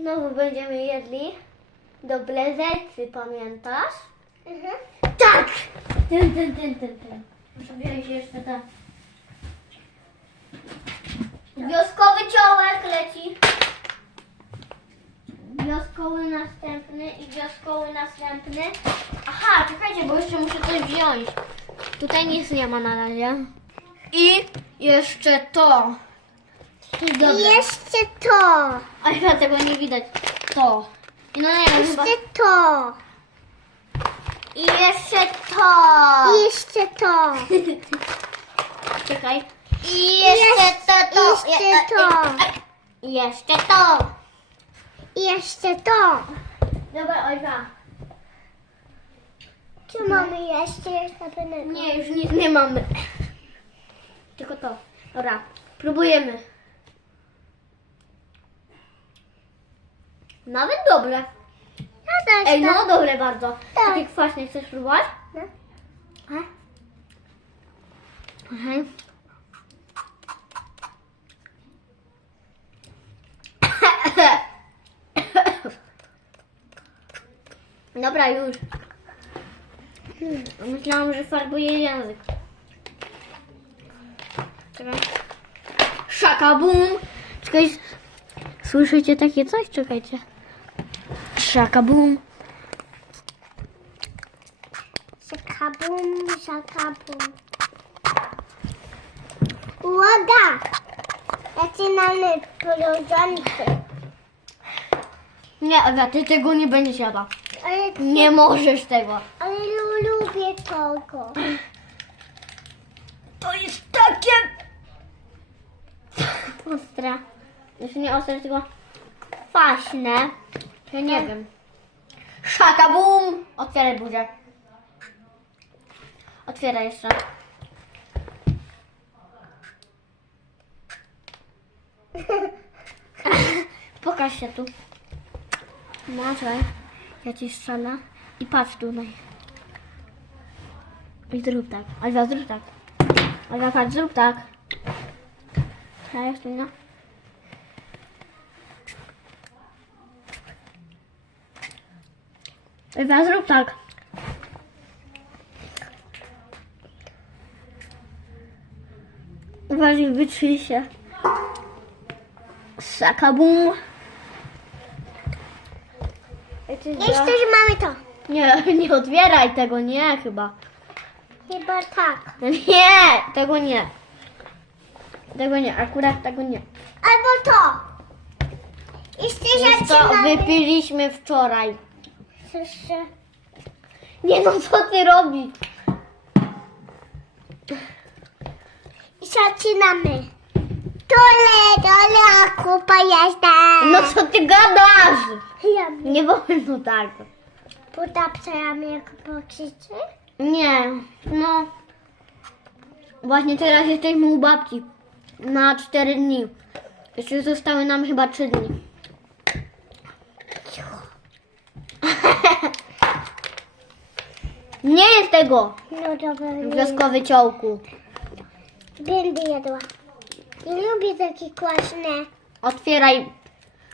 Znowu będziemy jedli do blezecy, pamiętasz? Mhm. Tak! Ten, ten, ten, ten, ten. Muszę wziąć jeszcze ten. Wioskowy ciołek leci. Wioskowy następny i wioskowy następny. Aha, czekajcie, bo jeszcze muszę coś wziąć. Tutaj nic nie ma na razie. I jeszcze to. Jest I jeszcze to. A chyba tego nie widać. To. No nie wiem, chyba. Jeszcze to. I jeszcze to. I jeszcze to. Czekaj. I jeszcze to, to. jeszcze Je- to. e- Jeszcze to. I jeszcze to. Dobra, Olga. Czy mamy jeszcze żadnego? Nie, już nic nie mamy. Tylko to. Dobra, próbujemy. Nawet dobre. Ja też Ej, tak. no dobre bardzo. Tak. Takie kwaśne, chcesz próbować? No. A? Okej. Dobra, już. Hmm, Myślałam, że farbuję język. Czekaj. Szaka bum! Czekaj. Słyszycie takie coś? Czekajcie. Szaka bum. Zakabum, zakabum. Uwaga! Zaczynamy koleżanki. Nie, Aga, ty tego nie będziesz jadła. Ale, Nie możesz tego. ale lu- lubię tego. To jest takie... Ostre. Znaczy nie ostre, tylko kwaśne. Ja nie wiem. Szaka bum! Otwieraj buzię. Otwieraj jeszcze. Pokaż się tu. No, czekaj. Ja ci strzelę. I patrz tutaj. I zrób tak. Alwa, zrób tak. Alwa, patrz, zrób tak. Ja jeszcze nie. Alwa, zrób tak. Uważaj, wytrzyj się. Sakabum. Jeszcze, że mamy to. Nie, nie otwieraj tego, nie chyba. Chyba tak. Nie, tego nie. Tego nie, akurat tego nie. Albo to. Jeszcze Już to wypiliśmy wczoraj. Jeszcze. Nie no, co ty robisz? Zaczynamy. Tole, tole, a kupa jazda. No co ty gadasz? Ja Nie wolno tak. podapczamy jak pokrzyczy. Nie, no. Właśnie teraz jesteśmy u babci. Na 4 dni. Jeszcze zostały nam chyba 3 dni. Nie jest tego No dobra. nie. wioskowy ciołku. Będę jadła. Nie lubię takie kwaśne. Otwieraj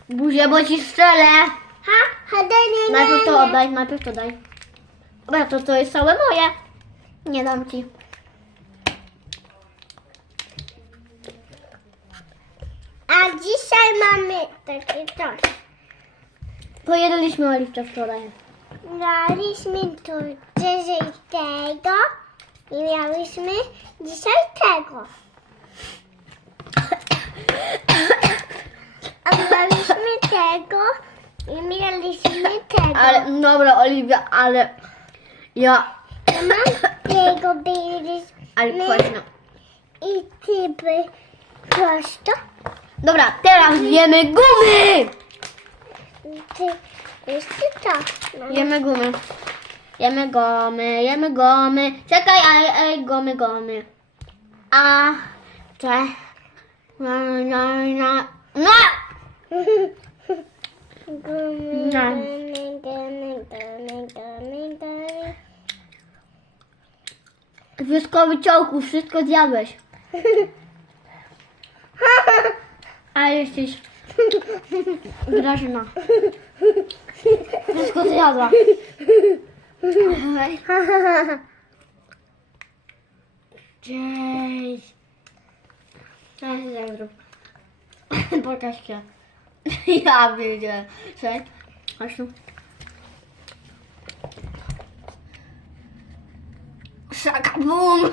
buzię, bo ci strzelę. Ha? Ha, daj, nie, nie, Najpierw to nie. oddaj, najpierw to daj. Dobra, to to jest całe moje. Nie dam ci. A dzisiaj mamy takie coś. Pojedliśmy oliwcze wczoraj. Daliśmy tu dzisiaj tego i miałyśmy dzisiaj tego. A miałyśmy tego i mieliśmy tego. Ale, dobra, Oliwia, ale ja, A mam tego byliśmy ale kwaśno. i ty by prosto. Dobra, teraz jemy gumy! Ty jeszcze to. Jemy gumy. Jemy gomy, jemy gomy. Czekaj, ale, ale gomy, gomy. A, cze, no! No. gumy, gumy, gumy. Wioskowy ciołku, wszystko zjadłeś. Ale jesteś Grażyna. Wszystko zjadła. Cześć. Cześć, Zagru. Pokaż się. Ja widzę. Cześć. Chodź tu. Szaka bum.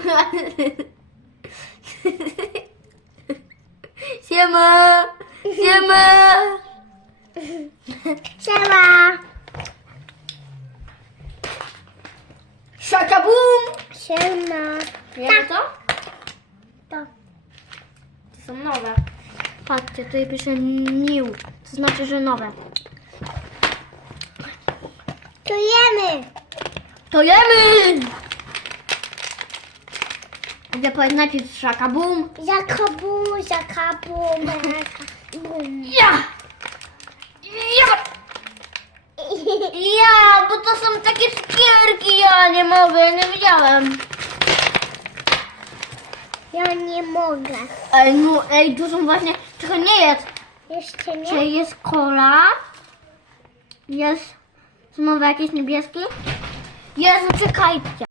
Siema. Siema. Siema. Szaka bum. Siema. Wiemy to? To. To są nowe. Patrzcie, tutaj pisze new. To znaczy, że nowe. To jemy. To jemy! Idę powiedzieć najpierw szaka bum. Zakabu, zakabu, bum. Ja! Ja! Ja, bo to są takie cukierki, ja nie mogę, nie widziałem. Ja nie mogę. Ej, no, ej, tu są właśnie, czekaj, nie jest. Jeszcze nie? Czy jest kola? Jest znowu jakieś niebieskie? Jezu, czekajcie.